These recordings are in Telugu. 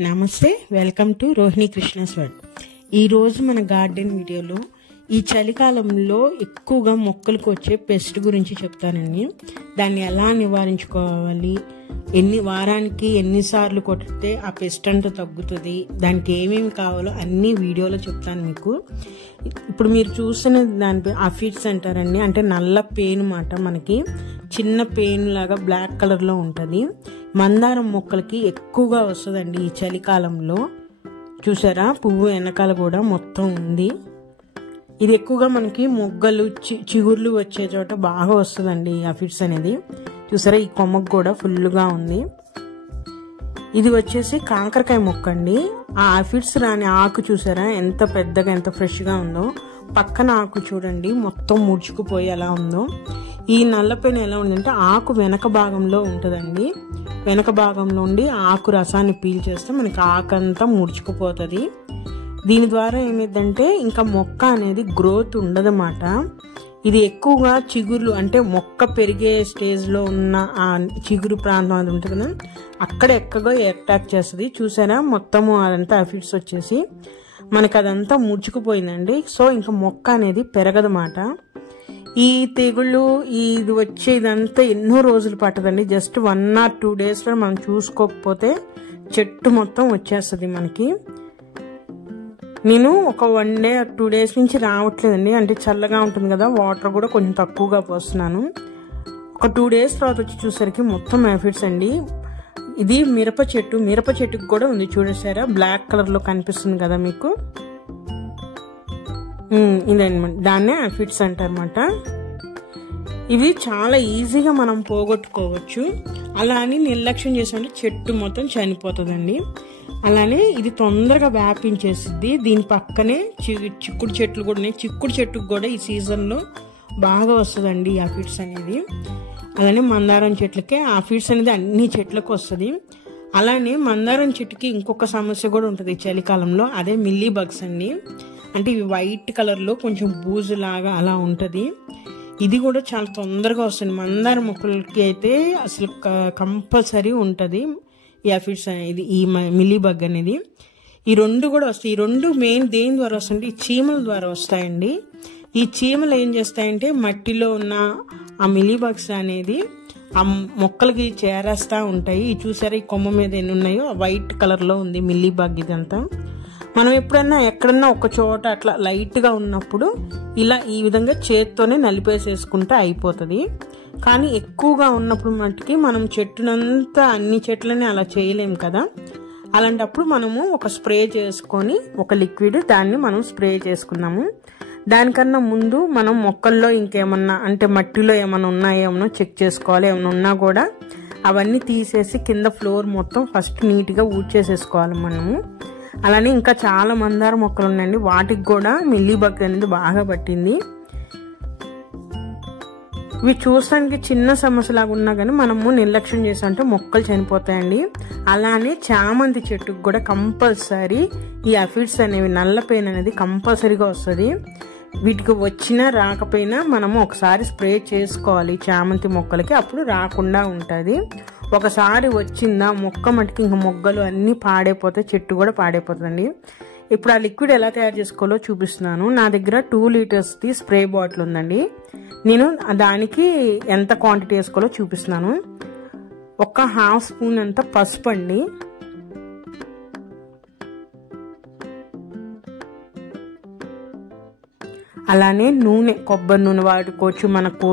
నమస్తే, welcome to Rohini Krishna's world. ఈరోజు మన గార్డెన్ వీడియోలో ఈ చలికాలంలో ఎక్కువగా మొక్కలకు వచ్చే పెస్ట్ గురించి చెప్తానండి. దాన్ని ఎలా నివారించుకోవాలి, వారానికి ఎన్నిసార్లు కొడితే ఆ పెస్ట్ అంతా తగ్గుతుంది, దానికి ఏమేమి కావాలో అన్ని వీడియోలో చెప్తాను మీకు. ఇప్పుడు మీరు చూస్తున్న దాని అఫిడ్స్ అంటారండి. అంటే నల్ల పేను మాట, మనకి చిన్న పేను లాగా బ్లాక్ కలర్లో ఉంటుంది. మందారం మొక్కలకి ఎక్కువగా వస్తుందండి ఈ చలికాలంలో. చూసారా, పువ్వు వెనకాల కూడా మొత్తం ఉంది. ఇది ఎక్కువగా మనకి మొగ్గలు చిగుర్లు వచ్చే చోట బాగా వస్తుందండి ఈ అఫిడ్స్ అనేది. చూసారా, ఈ కొమ్మకు కూడా ఫుల్గా ఉంది. ఇది వచ్చేసి కాకరకాయ మొక్క అండి. ఆ అఫిడ్స్ రాని ఆకు చూసారా ఎంత పెద్దగా, ఎంత ఫ్రెష్గా ఉందో. పక్కన ఆకు చూడండి మొత్తం ముడుచుకుపోయి ఎలా ఉందో. ఈ నల్లపేను ఎలా ఉందంటే ఆకు వెనక భాగంలో ఉంటుందండి. వెనక భాగంలో ఉండి ఆకు రసాన్ని పీల్చేస్తే మనకి ఆకు అంతా ముడుచుకుపోతుంది. దీని ద్వారా ఏమైందంటే ఇంకా మొక్క అనేది గ్రోత్ ఉండదన్నమాట. ఇది ఎక్కువగా చిగుర్లు, అంటే మొక్క పెరిగే స్టేజ్లో ఉన్న ఆ చిగురు ప్రాంతం అది ఉంటుంది కదా, అక్కడ ఎక్కువగా అటాక్ చేస్తుంది. చూసారా, మొత్తము అదంతా అఫిడ్స్ వచ్చేసి మనకి అదంతా ముడుచుకుపోయిందండి. సో ఇంకా మొక్క అనేది పెరగదన్నమాట. ఈ తెగుళ్ళు ఇది వచ్చే ఇదంతా ఎన్నో రోజులు పట్టదండి. జస్ట్ 1 or 2 daysలో మనం చూసుకోకపోతే చెట్టు మొత్తం వచ్చేస్తుంది మనకి. నేను ఒక 1 day or 2 days నుంచి రావట్లేదండి. అంటే చల్లగా ఉంటుంది కదా, వాటర్ కూడా కొంచెం తక్కువగా పోస్తున్నాను. ఒక 2 days తర్వాత వచ్చి చూసరికి మొత్తం అఫిడ్స్ అండి. ఇది మిరప చెట్టుకు కూడా ఉంది. చూడేసారా, బ్లాక్ కలర్లో కనిపిస్తుంది కదా మీకు. ఇదన్నమాట, దాన్నే అఫిడ్స్ అంటారన్నమాట. ఇవి చాలా ఈజీగా మనం పోగొట్టుకోవచ్చు. అలా అని నిర్లక్ష్యం చేసామంటే చెట్టు మొత్తం చనిపోతుందండి. అలానే ఇది తొందరగా వ్యాపించేసిద్ది. దీని పక్కనే చిక్కుడు చెట్లు కూడా ఉన్నాయి. చిక్కుడు చెట్టుకు కూడా ఈ సీజన్లో బాగా వస్తుందండి ఈ అఫిడ్స్ అనేది. అలానే మందారం చెట్లకే అఫిడ్స్ అనేది అన్ని చెట్లకు వస్తుంది. అలానే మందారం చెట్టుకి ఇంకొక సమస్య కూడా ఉంటుంది చలికాలంలో, అదే మిల్లీ బగ్స్ అండి. అంటే ఇవి వైట్ కలర్లో కొంచెం బూజులాగా అలా ఉంటుంది. ఇది కూడా చాలా తొందరగా వస్తుంది. మందార మొక్కలకి అయితే అసలు కంపల్సరీ ఉంటుంది ఈ అఫిడ్స్ అనేది, ఈ మిల్లీ బగ్ అనేది. ఈ రెండు కూడా వస్తాయి. ఈ రెండు మెయిన్ దేని ద్వారా వస్తాయంటే ఈ చీమల ద్వారా వస్తాయండి. ఈ చీమలు ఏం చేస్తాయంటే మట్టిలో ఉన్న ఆ మిల్లీ బగ్స్ అనేది ఆ మొక్కలకి చేరేస్తూ ఉంటాయి. చూసారా, ఈ కొమ్మ మీద ఎన్ని ఉన్నాయో వైట్ కలర్లో ఉంది మిల్లీ బగ్. ఇదంతా మనం ఎక్కడన్నా ఒక చోట అట్లా లైట్గా ఉన్నప్పుడు ఇలా ఈ విధంగా చేత్తోనే నలిపేసేసుకుంటే అయిపోతుంది. కానీ ఎక్కువగా ఉన్నప్పుడు మట్టుకి మనం చెట్టునంతా అన్ని చెట్లని అలా చేయలేం కదా. అలాంటప్పుడు మనము ఒక స్ప్రే చేసుకొని, ఒక లిక్విడ్ దాన్ని మనం స్ప్రే చేసుకున్నాము. దానికన్నా ముందు మనం మొక్కల్లో ఇంకేమన్నా, అంటే మట్టిలో ఏమైనా ఉన్నాయేమో చెక్ చేసుకోవాలి. ఏమైనా ఉన్నా కూడా అవన్నీ తీసేసి కింద ఫ్లోర్ మొత్తం ఫస్ట్ నీట్గా ఊడ్చేసేసుకోవాలి మనము. అలానే ఇంకా చాలా మందార మొక్కలు ఉన్నాయండి, వాటికి కూడా మిల్లీ బగ్ అనేది బాగా పట్టింది. ఇవి చూడడానికి చిన్న సమస్యలాగా ఉన్నా కానీ మనము నిర్లక్ష్యం చేసామంటే మొక్కలు చనిపోతాయండి. అలానే చామంతి చెట్టుకు కూడా కంపల్సరీ ఈ అఫిడ్స్ అనేవి, నల్ల పెయిన్ అనేది కంపల్సరీగా వస్తుంది. వీటికి వచ్చినా రాకపోయినా మనము ఒకసారి స్ప్రే చేసుకోవాలి చామంతి మొక్కలకి, అప్పుడు రాకుండా ఉంటుంది. ఒకసారి వచ్చిందా మొక్క మటుకి ఇంకా మొగ్గలు అన్నీ పాడైపోతాయి, చెట్టు కూడా పాడైపోతుందండి. ఇప్పుడు ఆ లిక్విడ్ ఎలా తయారు చేసుకోవాలో చూపిస్తున్నాను. నా దగ్గర 2 లీటర్స్ది స్ప్రే బాటిల్ ఉందండి. నేను దానికి ఎంత క్వాంటిటీ వేసుకోవాలో చూపిస్తున్నాను. ఒక 1/2 స్పూన్ అంత పసుపు అండి, అలానే నూనె, కొబ్బరి నూనె వాడుకోవచ్చు, మనకు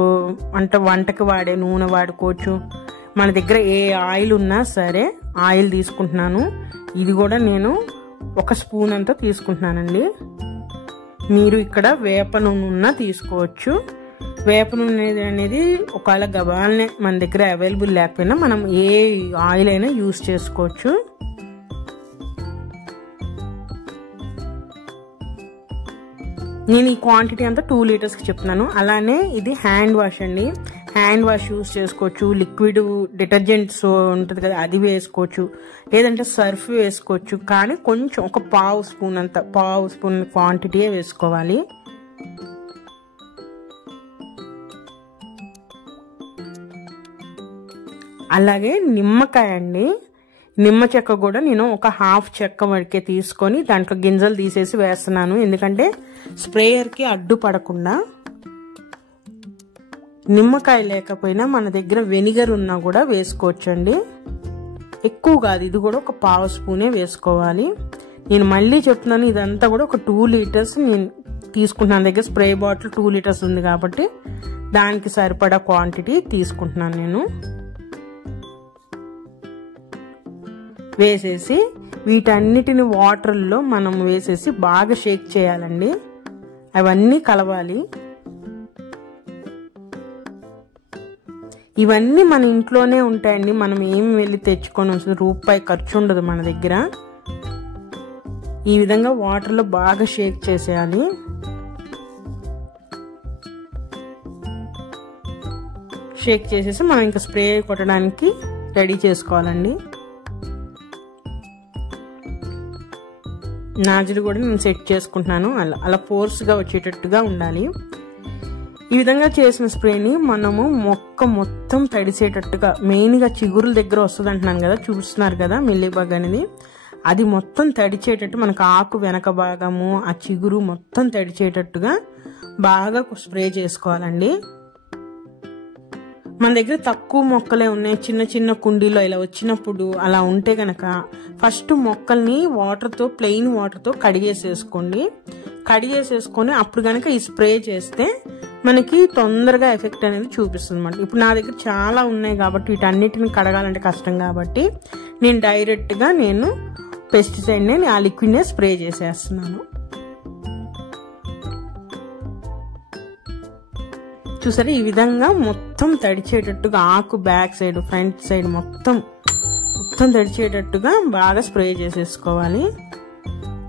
వంటకి వాడే నూనె వాడుకోవచ్చు. మన దగ్గర ఏ ఆయిల్ ఉన్నా సరే ఆయిల్ తీసుకుంటున్నాను. ఇది కూడా నేను 1 స్పూన్ అంతా తీసుకుంటున్నానండి. మీరు ఇక్కడ వేప నూనె ఉన్నా తీసుకోవచ్చు. వేప నూనె అనేది ఒకవేళ గబాలనే మన దగ్గర అవైలబుల్ లేకపోయినా మనం ఏ ఆయిల్ అయినా యూజ్ చేసుకోవచ్చు. నేను ఈ క్వాంటిటీ అంతా 2 లీటర్స్కి చెప్తున్నాను. అలానే ఇది హ్యాండ్ వాష్ అండి. హ్యాండ్ వాష్ యూజ్ చేసుకోవచ్చు. లిక్విడ్ డిటర్జెంట్స్ ఉంటుంది కదా, అది వేసుకోవచ్చు. లేదంటే సర్ఫ్ వేసుకోవచ్చు. కానీ కొంచెం ఒక 1/2 స్పూన్ అంత, 1/2 స్పూన్ క్వాంటిటీయే వేసుకోవాలి. అలాగే నిమ్మకాయ అండి. నిమ్మ చెక్క కూడా నేను ఒక హాఫ్ చెక్క వరకే తీసుకొని దాంట్లో గింజలు తీసేసి వేస్తున్నాను, ఎందుకంటే స్ప్రేయర్కి అడ్డు పడకుండా. నిమ్మకాయ లేకపోయినా మన దగ్గర వెనిగర్ ఉన్నా కూడా వేసుకోవచ్చండి, ఎక్కువ కాదు, ఇది కూడా ఒక పావు స్పూనే వేసుకోవాలి. నేను మళ్ళీ చెప్తున్నాను, ఇదంతా కూడా ఒక 2 లీటర్స్ నేను తీసుకుంటున్నాను. దగ్గర స్ప్రే బాటిల్ 2 లీటర్స్ ఉంది కాబట్టి దానికి సరిపడా క్వాంటిటీ తీసుకుంటున్నాను నేను. వేసేసి వీటన్నిటిని వాటర్లో మనం వేసేసి బాగా షేక్ చేయాలండి, అవన్నీ కలవాలి. ఇవన్నీ మన ఇంట్లోనే ఉంటాయండి, మనం ఏమి వెళ్ళి తెచ్చుకొని వస్తుంది, రూపాయి ఖర్చు ఉండదు మన దగ్గర. ఈ విధంగా వాటర్లో బాగా షేక్ చేసేయాలి. షేక్ చేసేసి మనం ఇంకా స్ప్రే కొట్టడానికి రెడీ చేసుకోవాలండి. నాజిల్ కూడా నేను సెట్ చేసుకుంటున్నాను, అలా ఫోర్స్గా వచ్చేటట్టుగా ఉండాలి. ఈ విధంగా చేసిన స్ప్రేని మనము మొక్క మొత్తం తడిసేటట్టుగా, మెయిన్గా చిగురుల దగ్గర వస్తుంది అంటున్నాను కదా, చూస్తున్నారు కదా మిల్లీబగ్ అనేది, అది మొత్తం తడిచేటట్టు మనకు ఆకు వెనక భాగము ఆ చిగురు మొత్తం తడిచేటట్టుగా బాగా స్ప్రే చేసుకోవాలండి. మన దగ్గర తక్కువ మొక్కలే ఉన్నాయి, చిన్న చిన్న కుండీలో ఇలా వచ్చినప్పుడు అలా ఉంటే గనక ఫస్ట్ మొక్కల్ని వాటర్తో, ప్లెయిన్ వాటర్తో కడిగేసేసుకోండి. కడిగేసేసుకొని అప్పుడు కనుక ఈ స్ప్రే చేస్తే మనకి తొందరగా ఎఫెక్ట్ అనేది చూపిస్తుంది అన్నమాట. ఇప్పుడు నా దగ్గర చాలా ఉన్నాయి కాబట్టి వీటన్నిటిని కడగాలంటే కష్టం కాబట్టి నేను డైరెక్ట్గా పెస్టిసైడ్ని ఆ లిక్విడ్నే స్ప్రే చేసేస్తున్నాను. చూసారా, ఈ విధంగా మొత్తం తడిచేటట్టుగా ఆకు బ్యాక్ సైడ్, ఫ్రంట్ సైడ్ మొత్తం తడిచేటట్టుగా బాగా స్ప్రే చేసేసుకోవాలి.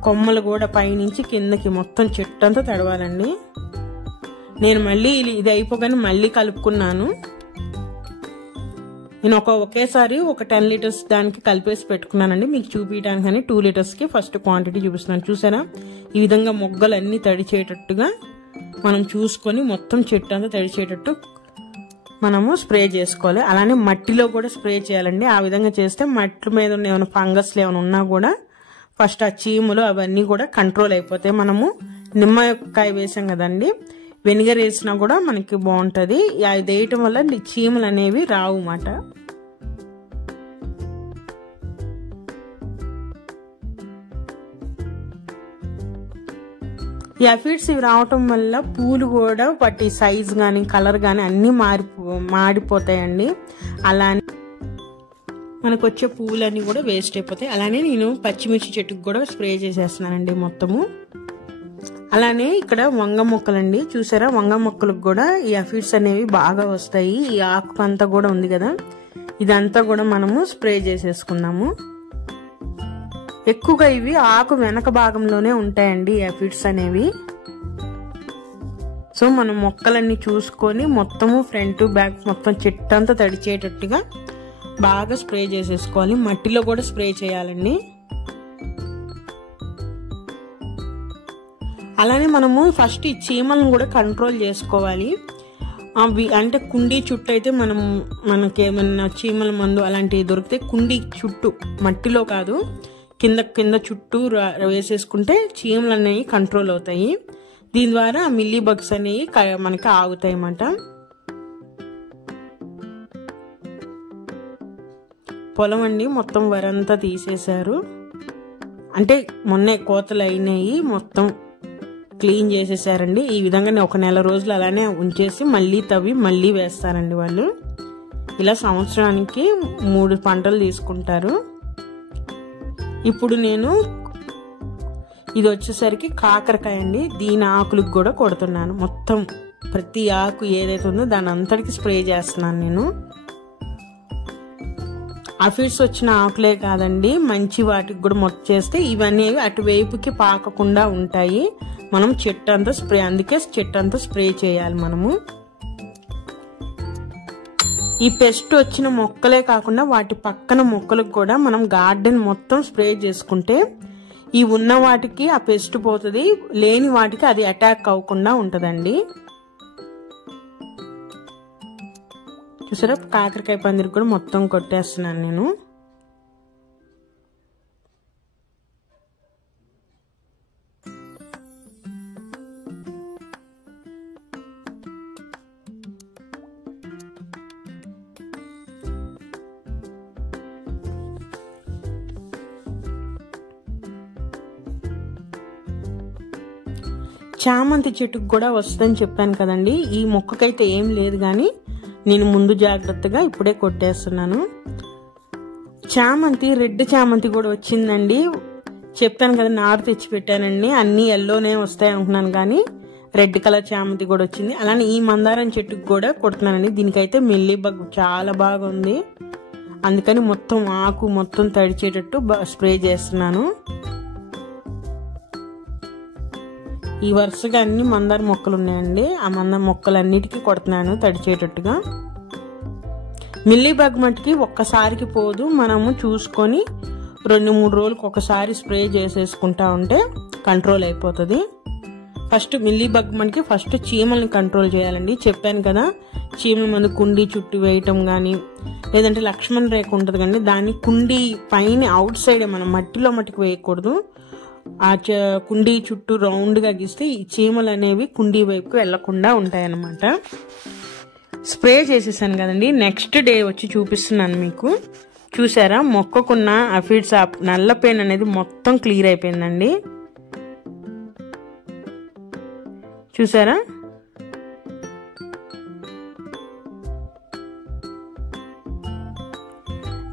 కొమ్మలు కూడా పైనుంచి కిందకి మొత్తం చెట్టు అంతా తడవాలండి. నేను మళ్ళీ ఇది అయిపోగానే మళ్ళీ కలుపుకున్నాను. నేను ఒకేసారి ఒక 10 లీటర్స్ దానికి కలిపేసి పెట్టుకున్నానండి, మీకు చూపించడానికి 2 లీటర్స్కి ఫస్ట్ క్వాంటిటీ చూపిస్తున్నాను. చూసారా, ఈ విధంగా మొగ్గలన్నీ తడిచేటట్టుగా మనం చూసుకొని మొత్తం చెట్టు అంతా తడిచేటట్టు మనము స్ప్రే చేసుకోవాలి. అలానే మట్టిలో కూడా స్ప్రే చేయాలండి. ఆ విధంగా చేస్తే మట్టి మీద ఉన్న ఏమైనా ఫంగస్లు ఏమైనా ఉన్నా కూడా ఫస్ట్ ఆ చీములు అవన్నీ కూడా కంట్రోల్ అయిపోతాయి. మనము నిమ్మకాయ వేసాం కదండి, వెనిగర్ వేసినా కూడా మనకి బాగుంటుంది. అది వేయటం వల్ల చీమలు అనేవి రావు అన్నమాట. ఈ అఫిడ్స్ ఇవి రావటం వల్ల పూలు కూడా వాటి సైజ్ కానీ కలర్ కానీ అన్నీ మాడిపోతాయండి. అలానే మనకు వచ్చే పూలన్నీ కూడా వేస్ట్ అయిపోతాయి. అలానే నేను పచ్చిమిర్చి చెట్టుకు కూడా స్ప్రే చేసేస్తున్నానండి మొత్తము. అలానే ఇక్కడ వంగ మొక్కలండి, చూసారా, వంగ మొక్కలకు కూడా ఈ అఫిడ్స్ అనేవి బాగా వస్తాయి. ఈ ఆకు అంతా కూడా ఉంది కదా, ఇదంతా కూడా మనము స్ప్రే చేసేసుకున్నాము. ఎక్కువగా ఇవి ఆకు వెనక భాగంలోనే ఉంటాయండి ఈ అఫిడ్స్ అనేవి. సో మనం మొక్కలన్నీ చూసుకొని మొత్తము ఫ్రంట్ బ్యాక్ మొత్తం చెట్టు అంతా తడిచేటట్టుగా బాగా స్ప్రే చేసేసుకోవాలి. మట్టిలో కూడా స్ప్రే చేయాలండి. అలానే మనము ఫస్ట్ ఈ చీమలను కూడా కంట్రోల్ చేసుకోవాలి. అవి అంటే కుండీ చుట్టూ అయితే మనకి ఏమన్నా చీమల మందు అలాంటివి దొరికితే కుండీ చుట్టూ, మట్టిలో కాదు, కింద చుట్టూ వేసేసుకుంటే చీమలు అనేవి కంట్రోల్ అవుతాయి. దీని ద్వారా మిల్లీ బగ్స్ అనేవి మనకి ఆగుతాయి అన్నమాట. పొలం అండి, మొత్తం వరంతా తీసేశారు, అంటే మొన్నే కోతలు అయినాయి, మొత్తం క్లీన్ చేసేసారండి. ఈ విధంగా ఒక నెల రోజులు అలానే ఉంచేసి మళ్ళీ తవ్వి మళ్ళీ వేస్తారండి వాళ్ళు. ఇలా సంవత్సరానికి 3 పంటలు తీసుకుంటారు. ఇప్పుడు నేను ఇది వచ్చేసరికి కాకరకాయ అండి, దీని ఆకులకు కూడా కొడుతున్నాను. మొత్తం ప్రతి ఆకు ఏదైతే ఉందో దాని అంతటికి స్ప్రే చేస్తున్నాను నేను. అఫిడ్స్ వచ్చిన ఆకులే కాదండి, మంచి వాటికి కూడా మొత్తం చేస్తే ఇవన్నీ అటువైపుకి పాకకుండా ఉంటాయి. మనం చెట్టు అంతా స్ప్రే, అందుకే చెట్టు అంతా స్ప్రే చేయాలి మనము. ఈ పెస్ట్ వచ్చిన మొక్కలే కాకుండా వాటి పక్కన మొక్కలకు కూడా మనం గార్డెన్ మొత్తం స్ప్రే చేసుకుంటే ఈ ఉన్న వాటికి ఆ పెస్ట్ పోతుంది, లేని వాటికి అది అటాక్ అవ్వకుండా ఉంటుందండి. చూసారా, కాకరకాయ పందిరికి కూడా మొత్తం కొట్టేస్తున్నాను నేను. చామంతి చెట్టుకు కూడా వస్తుందని చెప్పాను కదండి. ఈ మొక్కకైతే ఏం లేదు, కానీ నేను ముందు జాగ్రత్తగా ఇప్పుడే కొట్టేస్తున్నాను. చామంతి, రెడ్ చామంతి కూడా వచ్చిందండి. చెప్పాను కదా, నారు తెచ్చి పెట్టానండి. అన్నీ ఎల్లోనే వస్తాయి అనుకున్నాను, కానీ రెడ్ కలర్ చామంతి కూడా వచ్చింది. అలానే ఈ మందారం చెట్టుకు కూడా కొడుతున్నానండి. దీనికైతే మిల్లీ బగ్ చాలా బాగా ఉంది, అందుకని మొత్తం ఆకు మొత్తం తడిచేటట్టు స్ప్రే చేస్తున్నాను. ఈ వరుసగా అన్ని మందార మొక్కలు ఉన్నాయండి. ఆ మందార మొక్కలన్నిటికీ కొడుతున్నాను తడిచేటట్టుగా. మిల్లీ బగ్ మట్టికి ఒక్కసారికి పోదు, మనము చూసుకొని 2-3 రోజులకు ఒకసారి స్ప్రే చేసేసుకుంటా ఉంటే కంట్రోల్ అయిపోతుంది. ఫస్ట్ మిల్లీ బగ్ మట్టికి ఫస్ట్ చీమల్ని కంట్రోల్ చేయాలండి. చెప్పాను కదా, చీమల మందు కుండీ చుట్టూ వేయటం కానీ, లేదంటే లక్ష్మణ రేఖ ఉంటుంది కానీ దాన్ని కుండీ పైన అవుట్ సైడ్ మనం మట్టిలో మట్టికి వేయకూడదు. ఆ కుండీ చుట్టూ రౌండ్గా గీస్తే ఈ చీమలు అనేవి కుండీ వైపుకు వెళ్లకుండా ఉంటాయన్నమాట. స్ప్రే చేసేసాను కదండి. నెక్స్ట్ డే వచ్చి చూపిస్తున్నాను మీకు. చూసారా, మొక్కకున్న అఫిడ్స్ నల్ల పెయిన్ అనేది మొత్తం క్లియర్ అయిపోయిందండి. చూసారా,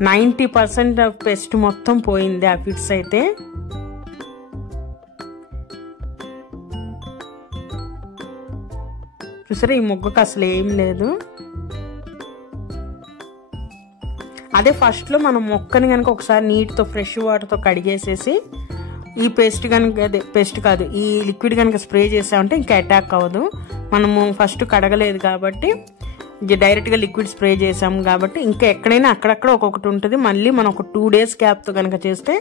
%90 ఆఫ్ పెస్ట్ మొత్తం పోయింది అఫిడ్స్ అయితే. చూసారా, ఈ మొగ్గకు అసలు ఏం లేదు. అదే ఫస్ట్లో మనం మొక్కని కనుక ఒకసారి నీటితో ఫ్రెష్ వాటర్తో కడిగేసేసి ఈ పేస్ట్ కనుక, అదే పేస్ట్ కాదు, ఈ లిక్విడ్ కనుక స్ప్రే చేసామంటే ఇంకా అటాక్ అవ్వదు. మనము ఫస్ట్ కడగలేదు కాబట్టి డైరెక్ట్గా లిక్విడ్ స్ప్రే చేసాము కాబట్టి ఇంకా ఎక్కడైనా అక్కడక్కడ ఒక్కొక్కటి ఉంటుంది. మళ్ళీ మనం ఒక 2 days గ్యాప్తో కనుక చేస్తే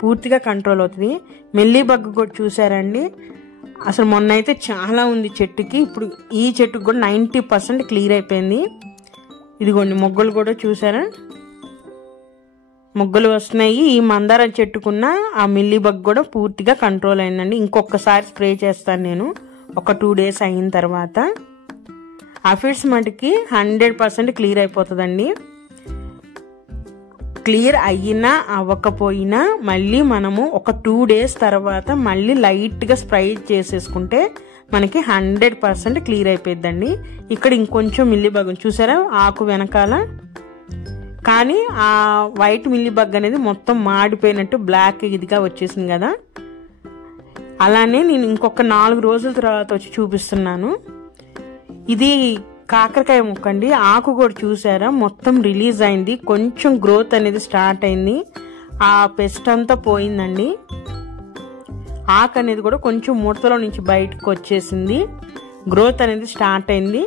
పూర్తిగా కంట్రోల్ అవుతుంది. మిల్లీ బగ్ కూడా చూసారండి, అసలు మొన్న అయితే చాలా ఉంది చెట్టుకి. ఇప్పుడు ఈ చెట్టుకు కూడా 90% క్లియర్ అయిపోయింది. ఇదిగోండి మొగ్గలు కూడా చూసారా, మొగ్గలు వస్తున్నాయి. ఈ మందారం చెట్టుకున్న ఆ మిల్లీ బగ్ కూడా పూర్తిగా కంట్రోల్ అయిందండి. ఇంకొకసారి స్ప్రే చేస్తాను నేను ఒక 2 days అయిన తర్వాత. అఫిడ్స్ మటుకి 100% క్లియర్ అయిపోతుందండి. క్లియర్ అయినా అవ్వకపోయినా మళ్ళీ మనము ఒక 2 days తర్వాత మళ్ళీ లైట్గా స్ప్రే చేసేసుకుంటే మనకి 100% క్లియర్ అయిపోయిందండి. ఇక్కడ ఇంకొంచెం మిల్లీ బగ్ చూసారా ఆకు వెనకాల, కానీ ఆ వైట్ మిల్లీ బగ్ అనేది మొత్తం మాడిపోయినట్టు బ్లాక్ ఇదిగా వచ్చేసింది కదా. అలానే నేను ఇంకొక 4 రోజుల తర్వాత వచ్చి చూపిస్తున్నాను. ఇది కాకరకాయ మొక్క అండి. ఆకు కూడా చూసారా మొత్తం రిలీజ్ అయింది, కొంచెం గ్రోత్ అనేది స్టార్ట్ అయింది. ఆ పెస్ట్ అంతా పోయిందండి. ఆకు అనేది కూడా కొంచెం ముడతలో నుంచి బయటకు వచ్చేసింది, గ్రోత్ అనేది స్టార్ట్ అయింది.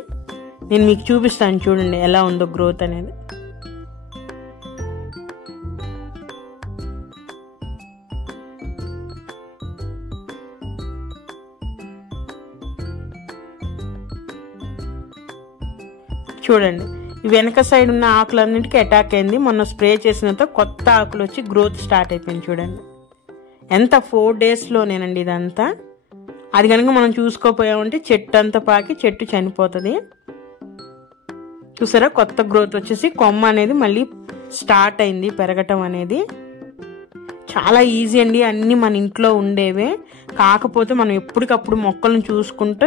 నేను మీకు చూపిస్తాను చూడండి ఎలా ఉందో గ్రోత్ అనేది. చూడండి, ఈ వెనక సైడ్ ఉన్న ఆకులన్నింటికి అటాక్ అయింది. మొన్న స్ప్రే చేసినంత కొత్త ఆకులు వచ్చి గ్రోత్ స్టార్ట్ అయిపోయింది. చూడండి ఎంత 4 daysలోనేనండి ఇదంతా. అది కనుక మనం చూసుకోపోయామంటే చెట్టు అంతా పాకి చెట్టు చనిపోతుంది. చూసారా కొత్త గ్రోత్ వచ్చేసి కొమ్మ అనేది మళ్ళీ స్టార్ట్ అయింది పెరగటం అనేది. చాలా ఈజీ అండి, అన్నీ మన ఇంట్లో ఉండేవే. కాకపోతే మనం ఎప్పటికప్పుడు మొక్కలను చూసుకుంటూ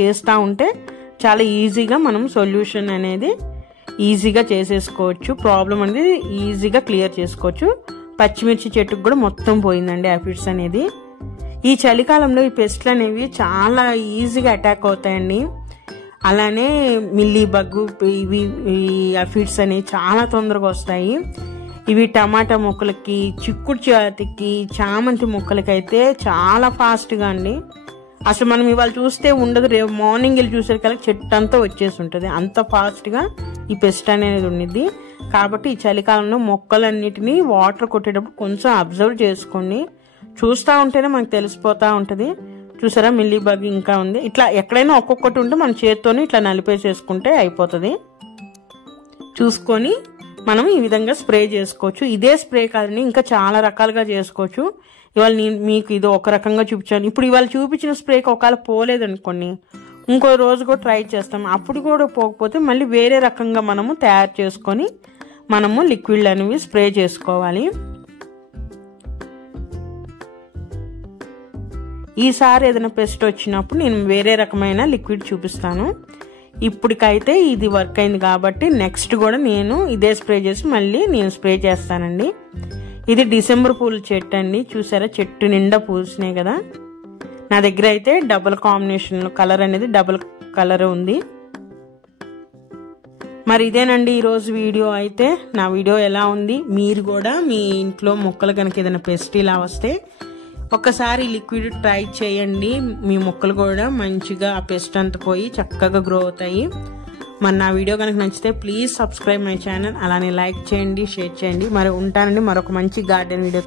చేస్తూ ఉంటే చాలా ఈజీగా మనం సొల్యూషన్ అనేది ఈజీగా చేసేసుకోవచ్చు. ప్రాబ్లం అనేది ఈజీగా క్లియర్ చేసుకోవచ్చు. పచ్చిమిర్చి చెట్టుకు కూడా మొత్తం పోయిందండి అఫిడ్స్ అనేది. ఈ చలికాలంలో ఈ పెస్ట్లు అనేవి చాలా ఈజీగా అటాక్ అవుతాయండి. అలానే మిల్లీ బగ్గు, ఇవి ఈ అఫిడ్స్ అనేవి చాలా తొందరగా వస్తాయి. ఇవి టమాటా మొక్కలకి, చిక్కుడు జాతికి, చామంతి మొక్కలకి అయితే చాలా ఫాస్ట్గా అండి. అసలు మనం ఇవాళ చూస్తే ఉండదు, రేపు మార్నింగ్ వెళ్ళి చూసేకల్లా చెట్టు అంతా వచ్చేసి ఉంటుంది. అంత ఫాస్ట్గా ఈ పెస్ట్ అనేది ఉండిద్ది. కాబట్టి ఈ చలికాలంలో మొక్కలన్నిటినీ వాటర్ కొట్టేటప్పుడు కొంచెం అబ్జర్వ్ చేసుకోండి. చూస్తూ ఉంటేనే మనకు తెలిసిపోతూ ఉంటుంది. చూసారా మిల్లీ బగ్ ఇంకా ఉంది. ఇట్లా ఎక్కడైనా ఒక్కొక్కటి ఉంటే మన చేత్తోని ఇట్లా నలిపేసేసుకుంటే అయిపోతుంది. చూసుకొని మనం ఈ విధంగా స్ప్రే చేసుకోవచ్చు. ఇదే స్ప్రే కాదండి, ఇంకా చాలా రకాలుగా చేసుకోవచ్చు. ఇవాళ నేను మీకు ఇది ఒక రకంగా చూపించాను. ఇప్పుడు ఇవాళ చూపించిన స్ప్రేకి ఒకవేళ పోలేదనుకోండి, ఇంకో రోజు కూడా ట్రై చేస్తాం. అప్పుడు కూడా పోకపోతే మళ్ళీ వేరే రకంగా మనము తయారు చేసుకొని మనము లిక్విడ్లు అనేవి స్ప్రే చేసుకోవాలి. ఈసారి ఏదైనా పెస్ట్ వచ్చినప్పుడు నేను వేరే రకమైన లిక్విడ్ చూపిస్తాను. ఇప్పటికైతే ఇది వర్క్ అయింది కాబట్టి నెక్స్ట్ కూడా నేను ఇదే స్ప్రే చేసి మళ్ళీ నేను స్ప్రే చేస్తానండి. ఇది డిసెంబర్ పూల చెట్టు అండి. చూసారా చెట్టు నిండా పూసినాయి కదా. నా దగ్గర అయితే డబుల్ కాంబినేషన్ కలర్ అనేది డబుల్ కలర్ ఉంది. మరి ఇదేనండి ఈరోజు వీడియో. అయితే నా వీడియో ఎలా ఉంది, మీరు కూడా మీ ఇంట్లో మొక్కలు కనుక ఏదైనా పెస్ట్ ఇలా వస్తే ఒక్కసారి లిక్విడ్ ట్రై చేయండి. మీ మొక్కలు కూడా మంచిగా ఆ పెస్ట్ అంతా పోయి చక్కగా గ్రో అవుతాయి. మరి నా వీడియో కనుక నచ్చితే ప్లీజ్ సబ్స్క్రైబ్ మై ఛానల్. అలానే లైక్ చేయండి, షేర్ చేయండి. మరి ఉంటానండి మరొక మంచి గార్డెన్ వీడియో.